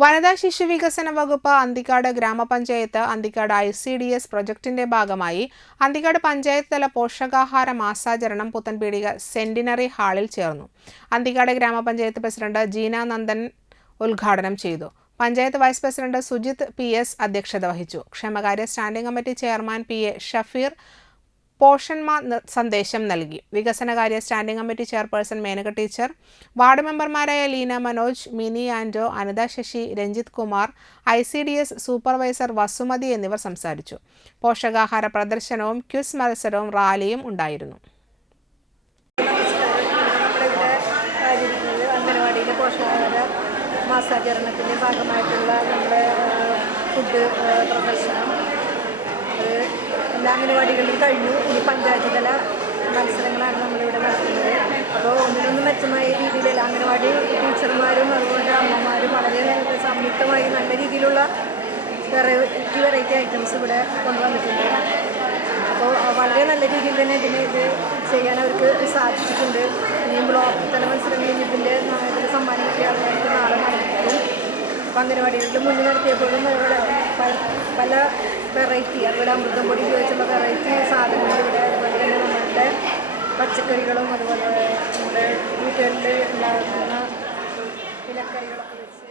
വനിതാ ശിശു വികസന വകുപ്പ് അന്തിക്കാട് ഗ്രാമപഞ്ചായത്ത് അന്തിക്കാട് ICDS പ്രൊജക്ടിന്റെ ഭാഗമായി അന്തിക്കാട് പഞ്ചായത്ത് തല പോഷകാഹാര മാസാചരണം പുത്തൻപീടിക സെന്റിനറി ഹാളിൽ ചേർന്നു. അന്തിക്കാട് ഗ്രാമപഞ്ചായത്ത് പ്രസിഡന്റ് ജീന നന്ദൻ ഉദ്ഘാടനം ചെയ്തു. Panchayat vice president Sujith PS അധ്യക്ഷത വഹിച്ചു. ക്ഷേമകാര്യ standing committee chairman PA Shafeer പോഷൺമാ സന്ദേശം നൽകി. വികസനകാര്യ standing committee chairperson Menaka teacher, ward മെമ്പർമാരായ ലീന മനോജ്, മിനി ആൻഡോ, അനിത ശശി, രഞ്ജിത് കുമാർ, ICDS സൂപ്പർവൈസർ വസുമതി എന്നിവർ സംസാരിച്ചു. പോഷകാഹാര പ്രദർശനവും ക്വിസ് മത്സരവും റാലിയും ഉണ്ടായിരുന്നു. മാസാചരണത്തിൻ്റെ ഭാഗമായിട്ടുള്ള നമ്മുടെ ഫുഡ് പ്രദർശനം എല്ലാ അംഗനവാടികളിലും കഴിഞ്ഞു. ഇനി പഞ്ചായത്ത് തല മത്സരങ്ങളാണ് നമ്മളിവിടെ നടത്തുന്നത്. അപ്പോൾ ഒന്നിനൊന്നും മെച്ചമായ രീതിയിൽ എല്ലാ അംഗനവാടി ടീച്ചർമാരും അതുപോലെ അമ്മമാരും വളരെ സംയുക്തമായി നല്ല രീതിയിലുള്ള വെറൈറ്റി ഐറ്റംസ് ഇവിടെ കൊണ്ടുവന്നിട്ടുണ്ട്. അപ്പോൾ വളരെ നല്ല രീതിയിൽ തന്നെ ഇത് ചെയ്യാൻ അവർക്ക് സാധിച്ചിട്ടുണ്ട്. ഇനിയും ബ്ലോക്ക് തല മത്സരങ്ങളിൽ ഇതിൻ്റെ സമ്മാനം കിട്ടിയ ആളുകൾക്ക് നാളെ നടത്തും. അപ്പോൾ അംഗനവാടികളിൽ മുന്നിൽ നടത്തിയപ്പോഴും പല വെറൈറ്റി അതുപോലെ അമൃതം പൊടി ഉപയോഗിച്ചുള്ള വെറൈറ്റി സാധനങ്ങൾ ഇവിടെ, അതുപോലെ തന്നെ നമ്മളുടെ പച്ചക്കറികളും അതുപോലെ നമ്മുടെ വീട്ടുകളിൽ ഉണ്ടാകുന്ന ഇലക്കറികളൊക്കെ വെച്ച്